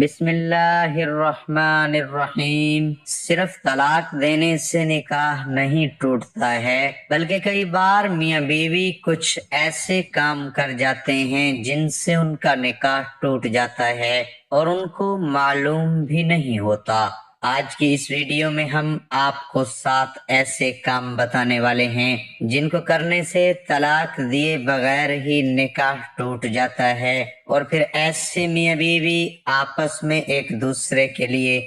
بسم اللہ الرحمن الرحیم۔ صرف طلاق دینے سے نکاح نہیں ٹوٹتا ہے، بلکہ کئی بار میاں بیوی کچھ ایسے کام کر جاتے ہیں جن سے ان کا نکاح ٹوٹ جاتا ہے اور ان کو معلوم بھی نہیں ہوتا۔ آج کی اس ویڈیو میں ہم آپ کو 7 ایسے کام بتانے والے ہیں جن کو کرنے سے طلاق دیے بغیر ہی نکاح ٹوٹ جاتا ہے، اور پھر ایسے میاں بیوی آپس میں ایک دوسرے کے لیے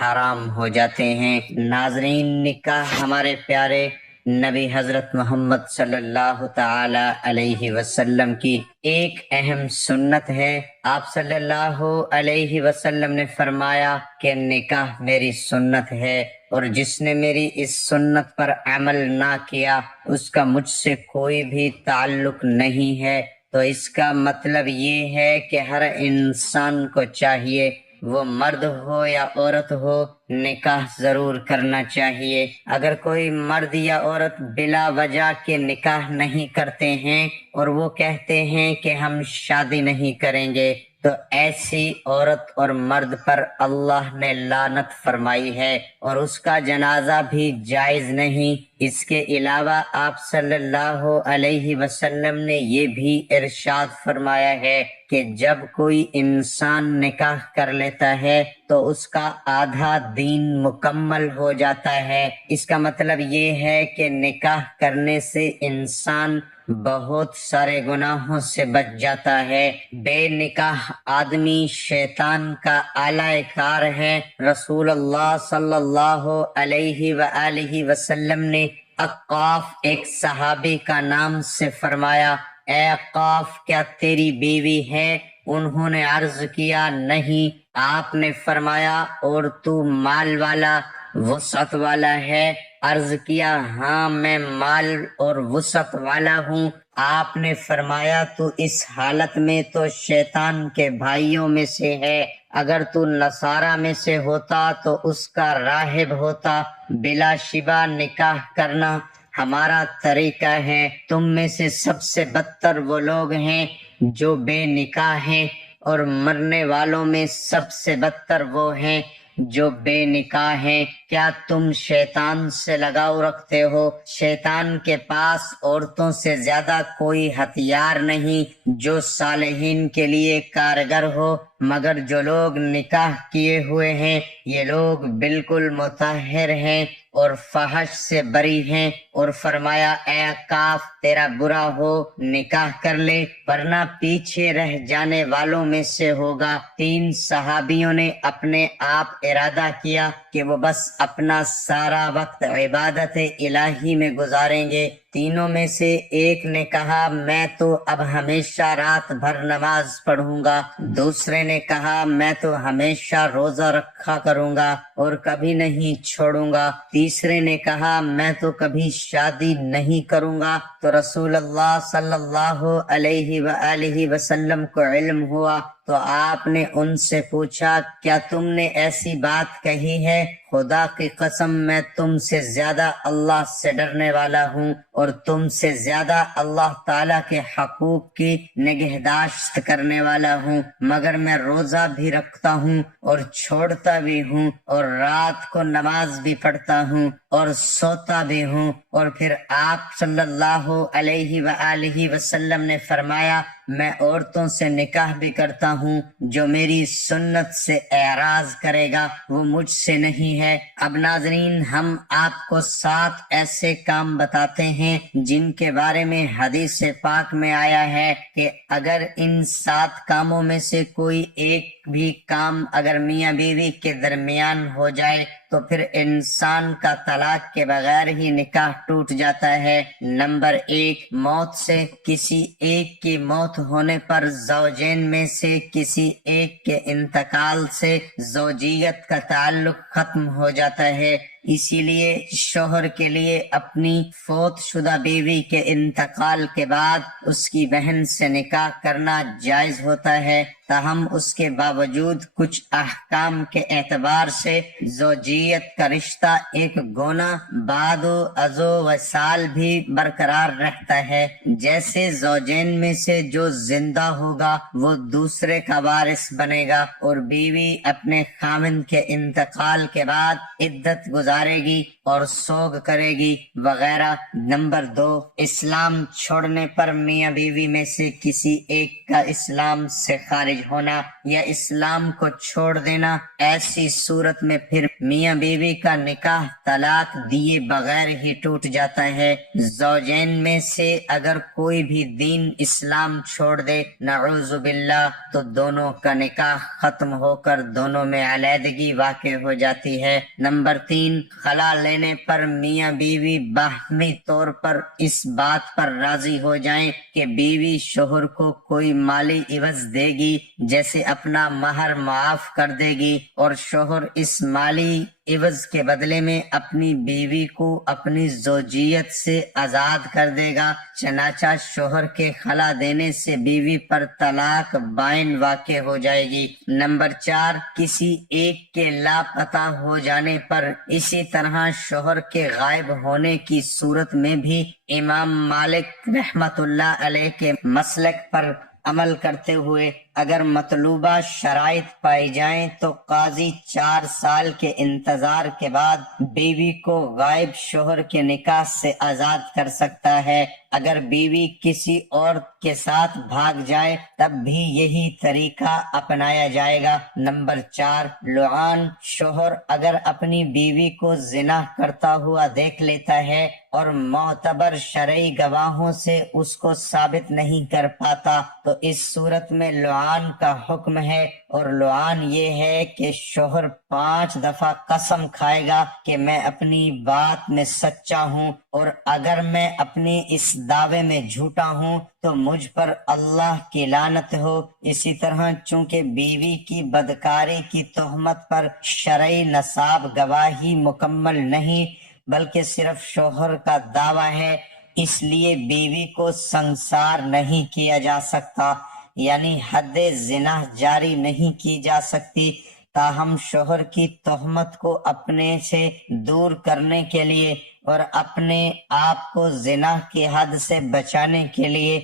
حرام ہو جاتے ہیں۔ ناظرین، نکاح ہمارے پیارے نبی حضرت محمد صلی اللہ تعالی علیہ وسلم کی ایک اہم سنت ہے۔ آپ صلی اللہ علیہ وسلم نے فرمایا کہ نکاح میری سنت ہے، اور جس نے میری اس سنت پر عمل نہ کیا اس کا مجھ سے کوئی بھی تعلق نہیں ہے۔ تو اس کا مطلب یہ ہے کہ ہر انسان کو چاہیے، وہ مرد ہو یا عورت ہو، نکاح ضرور کرنا چاہیے۔ اگر کوئی مرد یا عورت بلا وجہ کے نکاح نہیں کرتے ہیں اور وہ کہتے ہیں کہ ہم شادی نہیں کریں گے، تو ایسی عورت اور مرد پر اللہ نے لعنت فرمائی ہے اور اس کا جنازہ بھی جائز نہیں۔ اس کے علاوہ آپ صلی اللہ علیہ وسلم نے یہ بھی ارشاد فرمایا ہے کہ جب کوئی انسان نکاح کر لیتا ہے تو اس کا آدھا دین مکمل ہو جاتا ہے۔ اس کا مطلب یہ ہے کہ نکاح کرنے سے انسان بہت سارے گناہوں سے بچ جاتا ہے۔ بے نکاح آدمی شیطان کا اعلی کار ہے۔ رسول اللہ صلی اللہ علیہ وآلہ وسلم نے اقاف ایک صحابی کا نام سے فرمایا، اے اقاف، کیا تیری بیوی ہے؟ انہوں نے عرض کیا، نہیں۔ آپ نے فرمایا، اور تو مال والا، وسعت والا ہے؟ عرض کیا، ہاں، میں مال اور وسعت والا ہوں۔ آپ نے فرمایا، تو اس حالت میں تو شیطان کے بھائیوں میں سے ہے۔ اگر تو نصارہ میں سے ہوتا تو اس کا راہب ہوتا۔ بلا شبہ نکاح کرنا ہمارا طریقہ ہے۔ تم میں سے سب سے بدتر وہ لوگ ہیں جو بے نکاح ہیں، اور مرنے والوں میں سب سے بدتر وہ ہیں جو بے نکاح ہیں۔ کیا تم شیطان سے لگاؤ رکھتے ہو؟ شیطان کے پاس عورتوں سے زیادہ کوئی ہتھیار نہیں جو صالحین کے لیے کارگر ہو، مگر جو لوگ نکاح کیے ہوئے ہیں یہ لوگ بالکل مطہر ہیں اور فحش سے بری ہیں۔ اور فرمایا، اے کاف، تیرا برا ہو، نکاح کر لے، ورنہ پیچھے رہ جانے والوں میں سے ہوگا۔ 3 صحابیوں نے اپنے آپ ارادہ کیا کہ وہ بس اپنا سارا وقت عبادت الہی میں گزاریں گے۔ تینوں میں سے ایک نے کہا، میں تو اب ہمیشہ رات بھر نماز پڑھوں گا۔ دوسرے نے کہا، میں تو ہمیشہ روزہ رکھا کروں گا اور کبھی نہیں چھوڑوں گا۔ تیسرے نے کہا، میں تو کبھی شادی نہیں کروں گا۔ تو رسول اللہ صلی اللہ علیہ وآلہ وسلم کو علم ہوا تو آپ نے ان سے پوچھا، کیا تم نے ایسی بات کہی ہے؟ خدا کی قسم، میں تم سے زیادہ اللہ سے ڈرنے والا ہوں اور تم سے زیادہ اللہ تعالیٰ کے حقوق کی نگہداشت کرنے والا ہوں، مگر میں روزہ بھی رکھتا ہوں اور چھوڑتا بھی ہوں، اور رات کو نماز بھی پڑھتا ہوں اور سوتا بھی ہوں۔ اور پھر آپ صلی اللہ علیہ وآلہ وسلم نے فرمایا، میں عورتوں سے نکاح بھی کرتا ہوں، جو میری سنت سے اعراض کرے گا وہ مجھ سے نہیں ہے۔ اب ناظرین، ہم آپ کو 7 ایسے کام بتاتے ہیں جن کے بارے میں حدیث پاک میں آیا ہے کہ اگر ان 7 کاموں میں سے کوئی ایک بھی کام اگر میاں بیوی کے درمیان ہو جائے تو پھر انسان کا طلاق کے بغیر ہی نکاح ٹوٹ جاتا ہے۔ نمبر 1، موت سے۔ کسی ایک کی موت ہونے پر زوجین میں سے کسی ایک کے انتقال سے زوجیت کا تعلق ختم ہو جاتا ہے۔ اسی لیے شوہر کے لیے اپنی فوت شدہ بیوی کے انتقال کے بعد اس کی بہن سے نکاح کرنا جائز ہوتا ہے، تاہم اس کے باوجود کچھ احکام کے اعتبار سے زوجیت کا رشتہ ایک گونا بعد و ازو وصال بھی برقرار رہتا ہے۔ جیسے زوجین میں سے جو زندہ ہوگا وہ دوسرے کا وارث بنے گا اور بیوی اپنے خاوند کے انتقال کے بعد عدت گزارے گی اور سوگ کرے گی وغیرہ۔ نمبر 2، اسلام چھوڑنے پر میاں بیوی میں سے کسی ایک کا اسلام سے خارج ہونا یا اسلام کو چھوڑ دینا۔ ایسی صورت میں پھر میاں بیوی کا نکاح طلاق دیے بغیر ہی ٹوٹ جاتا ہے۔ زوجین میں سے اگر کوئی بھی دین اسلام چھوڑ دے نعوذ باللہ تو دونوں کا نکاح ختم ہو کر دونوں میں علیحدگی واقع ہو جاتی ہے۔ نمبر 3، خلا لینے پر میاں بیوی باہمی طور پر اس بات پر راضی ہو جائیں کہ بیوی شوہر کو کوئی مالی عوض دے گی، جیسے اپنا مہر معاف کر دے گی، اور شوہر اس مالی عوض کے بدلے میں اپنی بیوی کو اپنی زوجیت سے آزاد کر دے گا۔ چنانچہ شوہر کے خلا دینے سے بیوی پر طلاق بائن واقع ہو جائے گی۔ نمبر 4، کسی ایک کے لاپتہ ہو جانے پر، اسی طرح شوہر کے غائب ہونے کی صورت میں بھی امام مالک رحمت اللہ علیہ کے مسلک پر عمل کرتے ہوئے اگر مطلوبہ شرائط پائی جائیں تو قاضی 4 سال کے انتظار کے بعد بیوی کو غائب شوہر کے نکاح سے آزاد کر سکتا ہے۔ اگر بیوی کسی اور کے ساتھ بھاگ جائے تب بھی یہی طریقہ اپنایا جائے گا۔ نمبر 4، لعان۔ شوہر اگر اپنی بیوی کو زنا کرتا ہوا دیکھ لیتا ہے اور معتبر شرعی گواہوں سے اس کو ثابت نہیں کر پاتا تو اس صورت میں لعان کا حکم ہے، اور لعان یہ ہے کہ شوہر 5 دفعہ قسم کھائے گا کہ میں اپنی بات میں سچا ہوں، اور اگر میں اپنی اس دعوے میں جھوٹا ہوں تو مجھ پر اللہ کی لعنت ہو۔ اسی طرح چونکہ بیوی کی بدکاری کی تہمت پر شرعی نصاب گواہی مکمل نہیں بلکہ صرف شوہر کا دعویٰ ہے، اس لیے بیوی کو سنسار نہیں کیا جا سکتا، یعنی حد زنا جاری نہیں کی جا سکتی۔ تاہم شوہر کی تہمت کو اپنے سے دور کرنے کے لیے اور اپنے آپ کو زنا کی حد سے بچانے کے لیے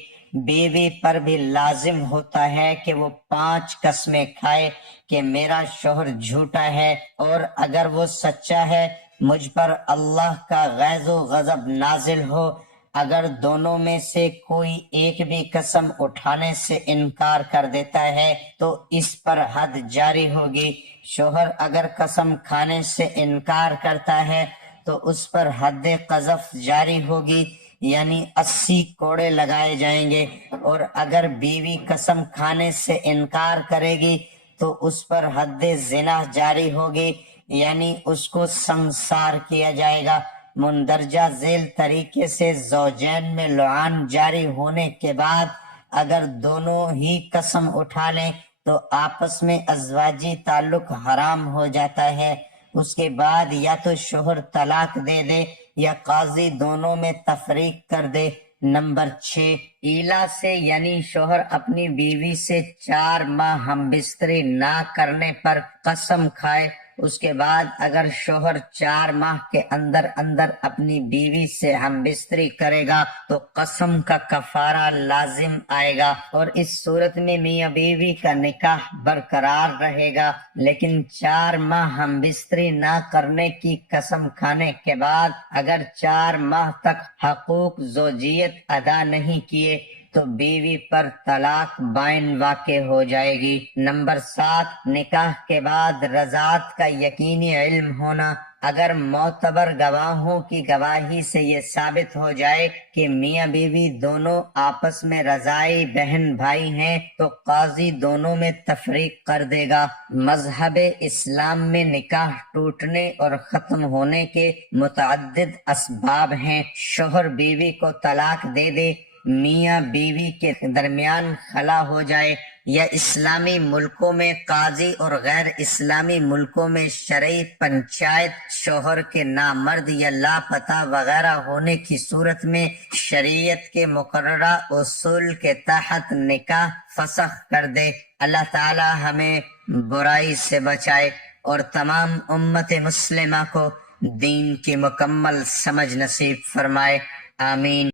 بیوی پر بھی لازم ہوتا ہے کہ وہ 5 قسمیں کھائے کہ میرا شوہر جھوٹا ہے، اور اگر وہ سچا ہے مجھ پر اللہ کا غیظ و غضب نازل ہو۔ اگر دونوں میں سے کوئی ایک بھی قسم اٹھانے سے انکار کر دیتا ہے تو اس پر حد جاری ہوگی۔ شوہر اگر قسم کھانے سے انکار کرتا ہے تو اس پر حد قذف جاری ہوگی، یعنی 80 کوڑے لگائے جائیں گے، اور اگر بیوی قسم کھانے سے انکار کرے گی تو اس پر حد زنا جاری ہوگی، یعنی اس کو سنسار کیا جائے گا۔ مندرجہ ذیل طریقے سے زوجین میں لعان جاری ہونے کے بعد اگر دونوں ہی قسم اٹھا لیں تو آپس میں ازواجی تعلق حرام ہو جاتا ہے۔ اس کے بعد یا تو شوہر طلاق دے دے یا قاضی دونوں میں تفریق کر دے۔ نمبر 6، ایلا سے یعنی شوہر اپنی بیوی سے 4 ماہ ہم بستری نہ کرنے پر قسم کھائے، اس کے بعد اگر شوہر 4 ماہ کے اندر اندر اپنی بیوی سے ہم بستری کرے گا تو قسم کا کفارہ لازم آئے گا، اور اس صورت میں میاں بیوی کا نکاح برقرار رہے گا۔ لیکن 4 ماہ ہم بستری نہ کرنے کی قسم کھانے کے بعد اگر 4 ماہ تک حقوق زوجیت ادا نہیں کیے تو بیوی پر طلاق بائن واقع ہو جائے گی۔ نمبر 7، نکاح کے بعد رضاعت کا یقینی علم ہونا۔ اگر معتبر گواہوں کی گواہی سے یہ ثابت ہو جائے کہ میاں بیوی دونوں آپس میں رضاعی بہن بھائی ہیں تو قاضی دونوں میں تفریق کر دے گا۔ مذہب اسلام میں نکاح ٹوٹنے اور ختم ہونے کے متعدد اسباب ہیں۔ شوہر بیوی کو طلاق دے دے، میاں بیوی کے درمیان خلا ہو جائے، یا اسلامی ملکوں میں قاضی اور غیر اسلامی ملکوں میں شرعی پنچایت شوہر کے نامرد یا لاپتہ وغیرہ ہونے کی صورت میں شریعت کے مقررہ اصول کے تحت نکاح فسخ کر دے۔ اللہ تعالی ہمیں برائی سے بچائے اور تمام امت مسلمہ کو دین کی مکمل سمجھ نصیب فرمائے، آمین۔